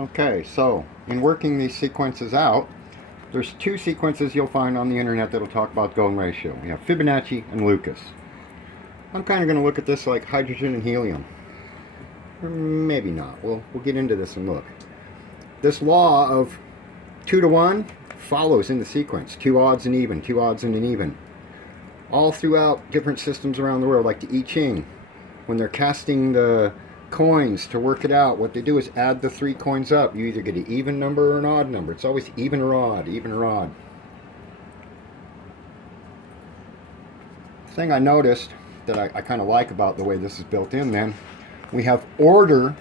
Okay, so in working these sequences out, there's two sequences you'll find on the internet that'll talk about golden ratio. We have Fibonacci and Lucas. I'm kind of going to look at this like hydrogen and helium. Or maybe not. We'll get into this and look. This law of 2 to 1 follows in the sequence. Two odds and even, two odds and an even. All throughout different systems around the world, like the I Ching, when they're casting the coins to work it out, what they do is add the three coins up. You either get an even number or an odd number. It's always even or odd, even or odd. The thing I noticed that I kind of like about the way this is built in, then we have order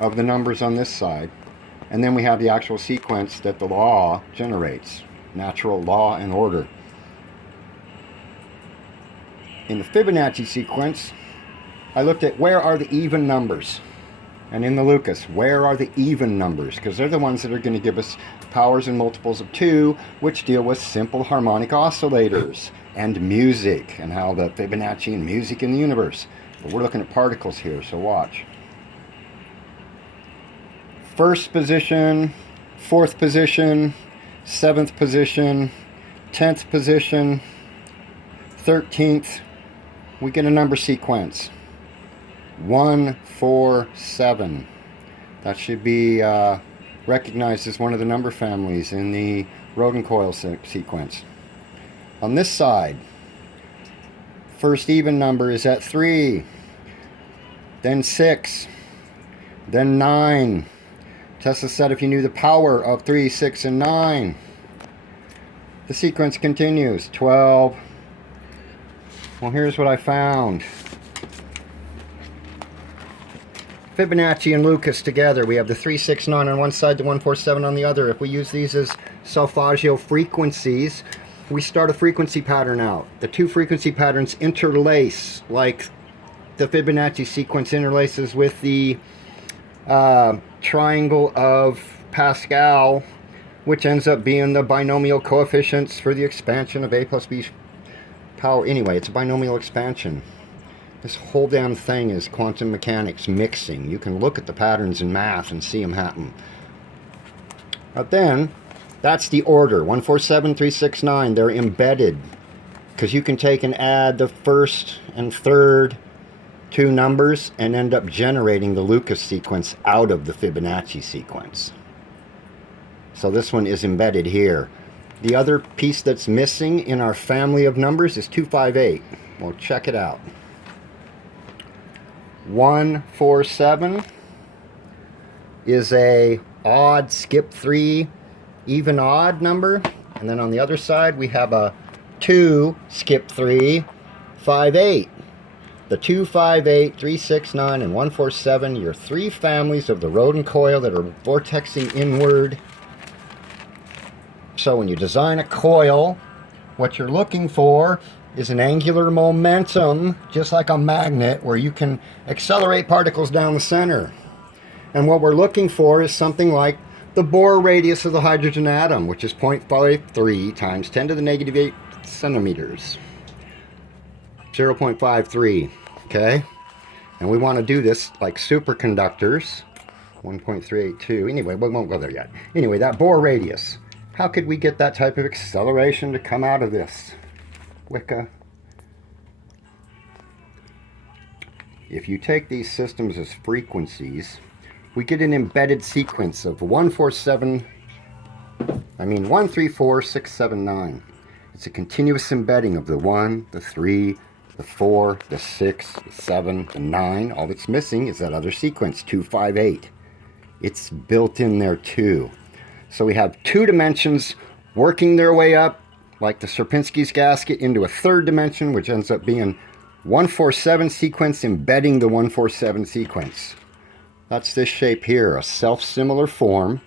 of the numbers on this side, and then we have the actual sequence that the law generates. Natural law and order. In the Fibonacci sequence, I looked at where are the even numbers. And in the Lucas, where are the even numbers? Because they're the ones that are going to give us powers and multiples of 2, which deal with simple harmonic oscillators and music, and how the Fibonacci and music in the universe. But we're looking at particles here, so watch. First position, fourth position, seventh position, 10th position, 13th, we get a number sequence. 1, 4, 7. That should be recognized as one of the number families in the Rodencoil sequence. On this side, first even number is at 3, then 6, then 9. Tesla said if you knew the power of 3, 6, and 9. The sequence continues. 12. Well, here's what I found. Fibonacci and Lucas together. We have the 3, 6, 9 on one side, the 1, 4, 7 on the other. If we use these as solfeggio frequencies, we start a frequency pattern out. The two frequency patterns interlace like the Fibonacci sequence interlaces with the triangle of Pascal, which ends up being the binomial coefficients for the expansion of a plus b power. Anyway, it's a binomial expansion. This whole damn thing is quantum mechanics mixing. You can look at the patterns in math and see them happen. But then, that's the order. 1, 4, 7, 3, 6, 9. They're embedded. Because you can take and add the first and third two numbers and end up generating the Lucas sequence out of the Fibonacci sequence. So this one is embedded here. The other piece that's missing in our family of numbers is 258. Well, check it out. 1, 4, 7 is a odd skip 3 even odd number, and then on the other side we have a 2 skip 3 5, 8. The 2, 5, 8, 3, 6, 9, and 1, 4, 7, your three families of the Rodencoil that are vortexing inward. So when you design a coil, what you're looking for is an angular momentum, just like a magnet, where you can accelerate particles down the center. And what we're looking for is something like the Bohr radius of the hydrogen atom, which is 0.53 times 10 to the negative 8 centimeters. 0.53, okay? And we want to do this like superconductors, 1.382. Anyway, we won't go there yet. Anyway, that Bohr radius. How could we get that type of acceleration to come out of this? Wicca. If you take these systems as frequencies, we get an embedded sequence of 1, 3, 4, 6, 7, 9. It's a continuous embedding of the 1, the 3, the 4, the 6, the 7, the 9. All that's missing is that other sequence, 2, 5, 8. It's built in there too. So we have two dimensions working their way up, like the Sierpinski's gasket, into a third dimension, which ends up being 147 sequence embedding the 147 sequence. That's this shape here, a self-similar form.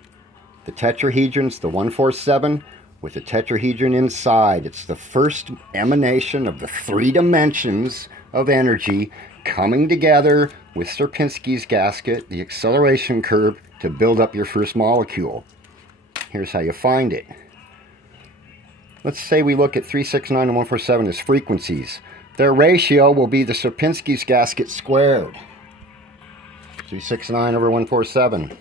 The tetrahedron's the 147 with a tetrahedron inside. It's the first emanation of the three dimensions of energy coming together with Sierpinski's gasket, the acceleration curve, to build up your first molecule. Here's how you find it. Let's say we look at 369 and 147 as frequencies. Their ratio will be the Sierpinski's gasket squared. 369 over 147.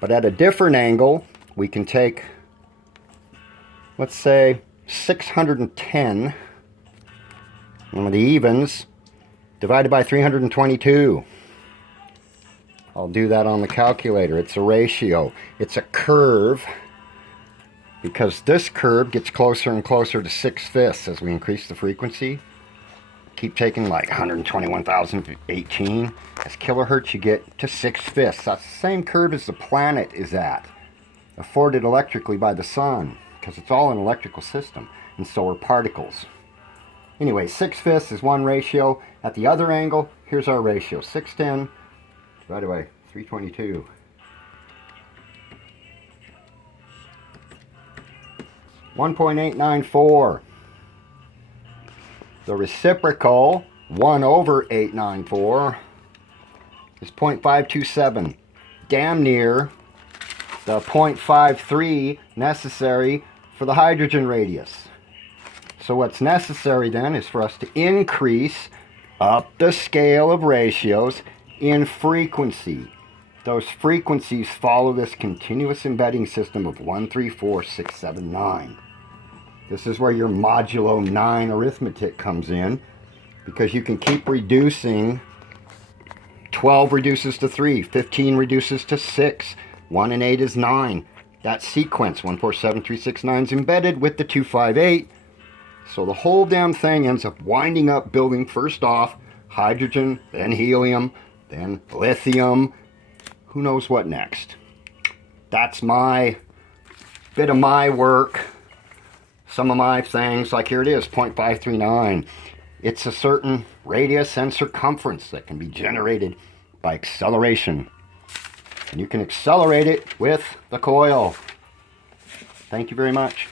But at a different angle, we can take, let's say, 610, one of the evens, divided by 322. I'll do that on the calculator. It's a ratio. It's a curve, because this curve gets closer and closer to 6/5 as we increase the frequency. Keep taking like 121,018 as kilohertz, you get to 6/5. That's the same curve as the planet is at, afforded electrically by the sun, because it's all an electrical system, and so are particles. Anyway, 6/5 is one ratio. At the other angle, here's our ratio. 610 divided by 322. 1.894. The reciprocal, 1 over 894, is 0.527. Damn near the 0.53 necessary for the hydrogen radius. So what's necessary then is for us to increase up the scale of ratios in frequency. Those frequencies follow this continuous embedding system of 1, 3, 4, 6, 7, 9. This is where your modulo 9 arithmetic comes in, because you can keep reducing. 12 reduces to 3, 15 reduces to 6, 1 and 8 is 9. That sequence, 1, 4, 7, 3, 6, 9 is embedded with the 2, 5, 8. So the whole damn thing ends up winding up building first off hydrogen, then helium, then lithium. Who knows what next? That's my bit of my work. Some of my things, like here it is, 0.539. It's a certain radius and circumference that can be generated by acceleration. And you can accelerate it with the coil. Thank you very much.